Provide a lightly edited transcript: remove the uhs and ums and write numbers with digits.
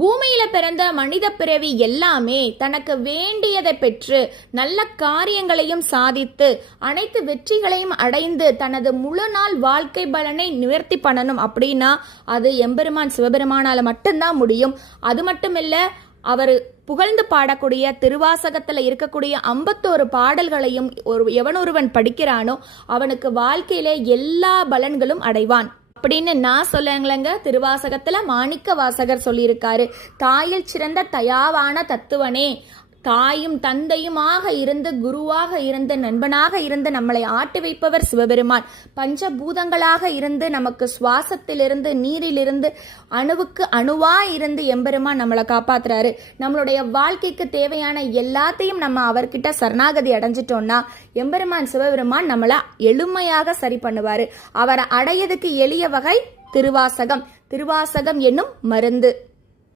பூமியில பிறந்த மனித பிறவி எல்லாமே தனக்கு வேண்டியதை பெற்று நல்ல காரியங்களையும் சாதித்து அனைத்து வெற்றிகளையும் அடைந்து தனது முழு நாள் வாழ்க்கை பலனை நிவர்த்தி பண்ணணும் அப்படின்னா அது எம்பெருமான் சிவபெருமானால மட்டும்தான் முடியும். அது மட்டுமில்ல, அவர் புகழ்ந்து பாடக்கூடிய திருவாசகத்துல இருக்கக்கூடிய 51 பாடல்களையும் எவனொருவன் படிக்கிறானோ அவனுக்கு வாழ்க்கையிலே எல்லா பலன்களும் அடைவான் அப்படின்னு நான் சொல்லுங்களேங்க. திருவாசகத்துல மாணிக்க வாசகர் சொல்லியிருக்காரு, தாயில் சிறந்த தயாவான தத்துவனே, தாயும் தந்தையுமாக இருந்து குருவாக இருந்து நண்பனாக இருந்து நம்மளை ஆட்டி வைப்பவர் சிவபெருமான். பஞ்சபூதங்களாக இருந்து நமக்கு சுவாசத்திலிருந்து நீரிலிருந்து அணுவுக்கு அணுவா இருந்து எம்பெருமான் நம்மளை காப்பாத்துறாரு. நம்மளுடைய வாழ்க்கைக்கு தேவையான எல்லாத்தையும் நம்ம அவர்கிட்ட சரணாகதி அடைஞ்சிட்டோம்னா எம்பெருமான் சிவபெருமான் நம்மளை எளிமையாக சரி பண்ணுவாரு. அவரை அடையதுக்கு எளிய வகை திருவாசகம். திருவாசகம் என்னும் மருந்து.